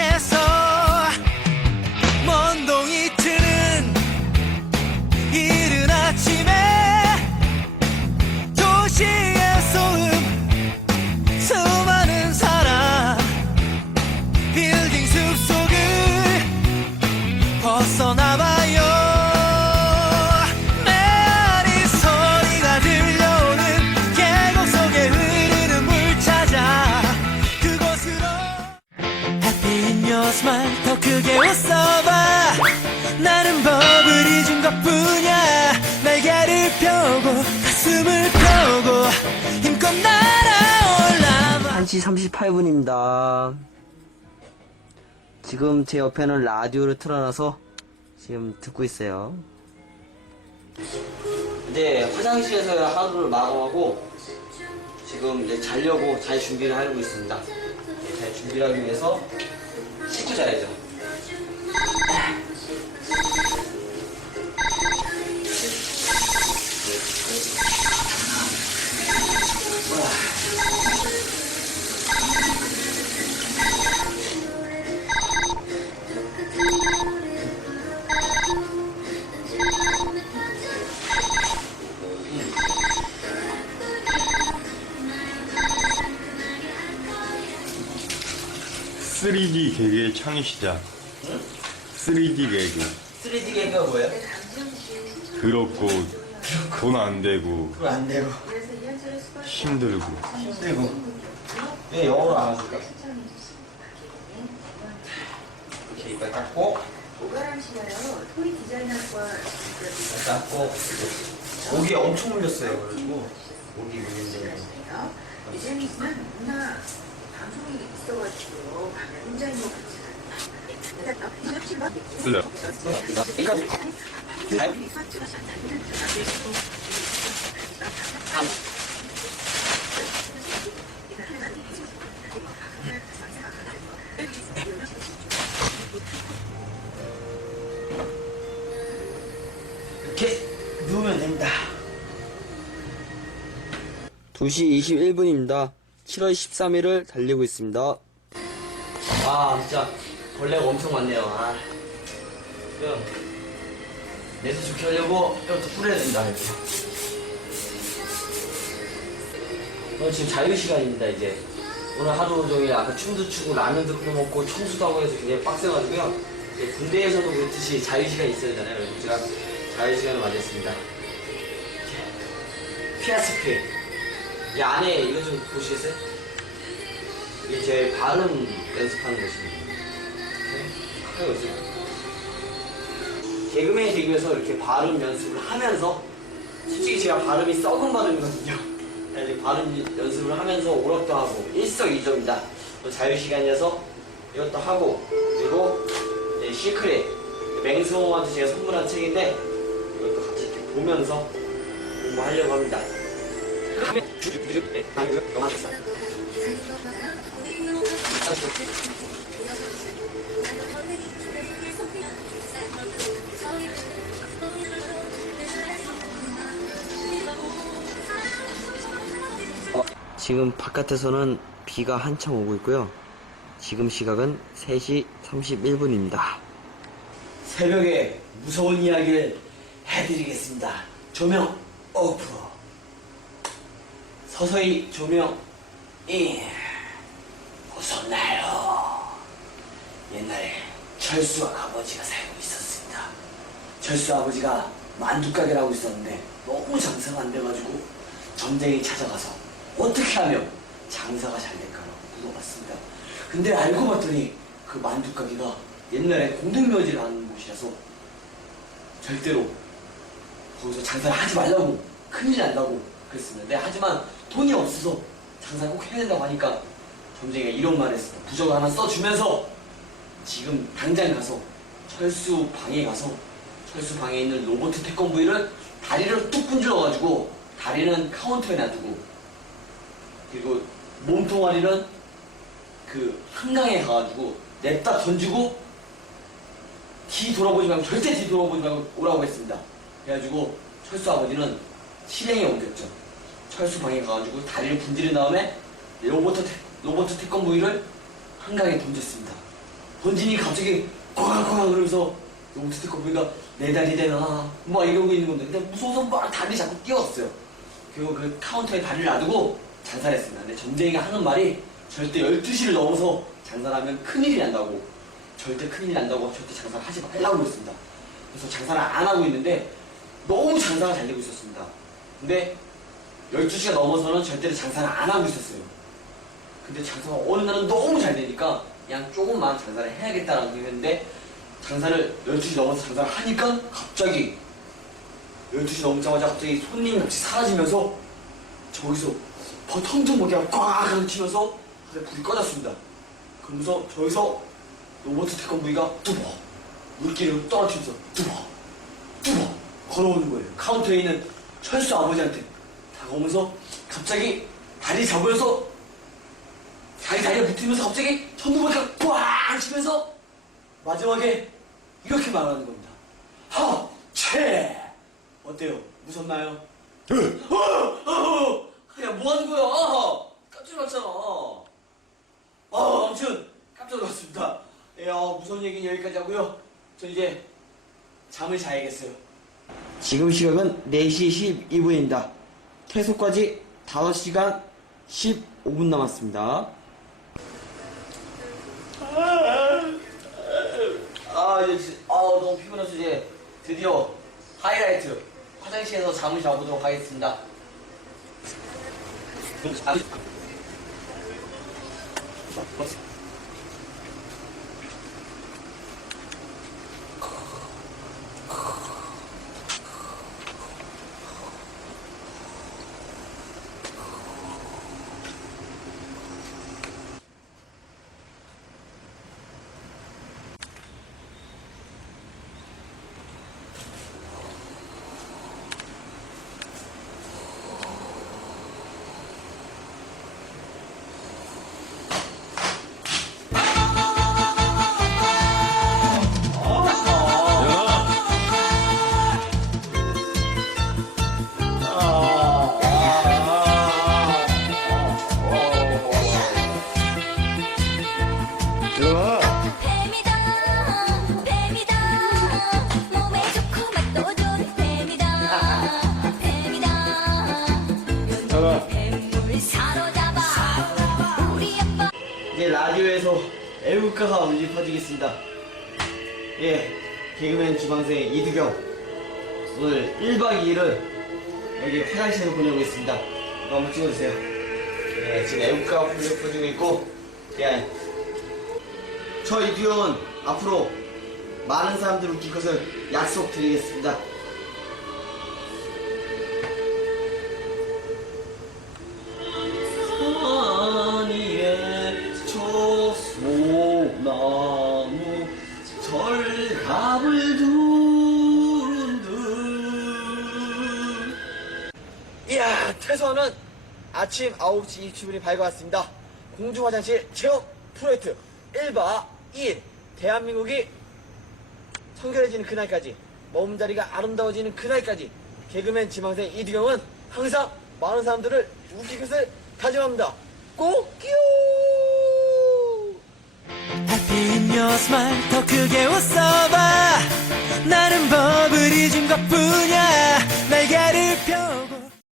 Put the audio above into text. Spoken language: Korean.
향해서 먼동이 트는 이른 아침에 도시의 소음 수많은 사람 빌딩 숲속을 벗어나봐. 펴고 가슴을 펴고 힘껏 날아올라 1시 38분입니다. 지금 제 옆에는 라디오를 틀어놔서 지금 듣고 있어요. 이제 화장실에서 하루를 마감하고 지금 이제 자려고 잘 준비를 하고 있습니다. 네, 잘 준비를 하기 위해서 씻고 자야죠. 쓰 d 개그의 창의 시작. 3D 개그. 3D 개그가 뭐예요? 더럽고 돈 안 되고 그거 안 되고 힘들고. 힘들고 왜 영어로 안 하실까? 이렇게 이빨 닦고. 오가람씨가요 토이 디자인학과 이빨 닦고. 목이 엄청 물렸어요 그래가지고. 목이 물린데 예전에는 누나 방송이 있어가지고 굉장히 뭐 쓸려. 이 2시 21분입니다. 7월 13일을 달리고 있습니다. 아 진짜 벌레가 엄청 많네요. 아. 그럼 내수 좋게 하려고 이것도 뿌려야 된다 오늘 지금 자유 시간입니다 이제. 오늘 하루 종일 아까 춤도 추고 라면도 끓여 먹고 청소도 하고 해서 굉장히 빡세가지고요. 이제 군대에서도 그렇듯이 자유 시간이 있어야 되잖아요? 제가 자유 시간을 맞이했습니다. 피아스크 이 안에 이거 좀 보시겠어요? 이게 제 발음 연습하는 곳입니다 이렇게 하고 있어요 되기 위해서 이렇게 발음 연습을 하면서 솔직히 제가 발음이 썩은 발음이거든요. 이제 발음 연습을 하면서 오락도 하고 일석이조입니다. 또 자유 시간이어서 이것도 하고 그리고 네, 시크릿 맹성호한테 제가 선물한 책인데 이것도 같이 이렇게 보면서 공부하려고 합니다. 지금 바깥에서는 비가 한창 오고 있고요. 지금 시각은 3시 31분입니다. 새벽에 무서운 이야기를 해드리겠습니다. 조명 오프. 서서히 조명 인. 무섭나요? 옛날에 철수 아버지가 살고 있었습니다. 철수 아버지가 만두 가게라고 있었는데 너무 장사가 안 돼가지고 전쟁이 찾아가서 어떻게 하면 장사가 잘 될까라고 물어봤습니다. 근데 알고 봤더니 그 만두 가게가 옛날에 공동묘지를 하는 곳이라서 절대로 거기서 장사를 하지 말라고 큰일 난다고 그랬었는데 하지만 돈이 없어서 장사를 꼭 해야 된다고 하니까 점쟁이가 이런 말을 했습니다. 부적을 하나 써주면서 지금 당장 가서 철수 방에 가서 철수 방에 있는 로봇 태권브이를 다리를 뚝 분질러가지고 다리는 카운터에 놔두고 그리고 몸통아리는 그 한강에 가가지고 냅다 던지고 뒤 돌아보지 말고 절대 뒤 돌아보지 말고 오라고 했습니다. 그래가지고 철수 아버지는 실행에 옮겼죠. 철수 방에 가가지고 다리를 분질린 다음에 로봇 태, 로봇 태권브이를 한강에 던졌습니다. 던지니 갑자기 꽝꽝 그러면서 로봇 태권브이가 내 다리 되나 막 이러고 있는 건데 근데 무서워서 막 다리 잡고 뛰어갔어요. 그리고 그 카운터에 다리를 놔두고 장사를 했습니다. 근데 점쟁이가 하는 말이 절대 12시를 넘어서 장사를 하면 큰일이 난다고 절대 큰일이 난다고 절대 장사를 하지 말라고 그랬습니다. 그래서 장사를 안 하고 있는데 너무 장사가 잘 되고 있었습니다. 근데 12시가 넘어서는 절대로 장사를 안 하고 있었어요. 근데 장사가 어느 날은 너무 잘 되니까 그냥 조금만 장사를 해야겠다라는 생각했는데 장사를 12시 넘어서 장사를 하니까 갑자기 12시 넘자마자 갑자기 손님이 같이 사라지면서 저기서 버텅텅 먹이가 꽉 치면서 불이 꺼졌습니다. 그러면서 저기서 로봇 태권브이가 뚜벅 물기를 떨어뜨리면서 뚜벅 뚜벅 걸어오는 거예요. 카운터에 있는 철수 아버지한테 오면서 갑자기 다리 잡으면서 자기 다리에 붙으면서 갑자기 천둥번개가 꽝 치면서 마지막에 이렇게 말하는 겁니다. 하! 채! 어때요? 무섭나요? 어! 어! 야, 뭐 하는 거야? 깜짝 놀랐잖아. 아, 아무튼 깜짝 놀랐습니다. 예, 어, 무서운 얘기는 여기까지 하고요. 저 이제 잠을 자야겠어요. 지금 시각은 4시 12분입니다. 퇴소까지 5시간 15분 남았습니다. 아, 이제, 지- 아, 너무 피곤해서 이제 드디어 하이라이트 화장실에서 잠을 자보도록 하겠습니다. 아, 이제 라디오에서 애국가가 울려 퍼지겠습니다. 예, 개그맨 주방생 이두경. 오늘 1박 2일을 여기 화장실에서 보내고 있습니다. 이거 한번 찍어주세요. 예, 지금 애국가가 울려 퍼지고 있고, 예. 저 이두경은 앞으로 많은 사람들 웃길 것을 약속드리겠습니다. 퇴소는 아침 9시 20분이 밝아왔습니다 공중화장실 체험 프로젝트 1박 2일 대한민국이 청결해지는 그날까지 몸자리가 아름다워지는 그날까지 개그맨 지망생 이두경은 항상 많은 사람들을 웃길 것을 다짐합니다. 꼭요! 하필 여 스마일 더 크게 웃어봐 나는 법을 잊은 것뿐이야 날개를 펴고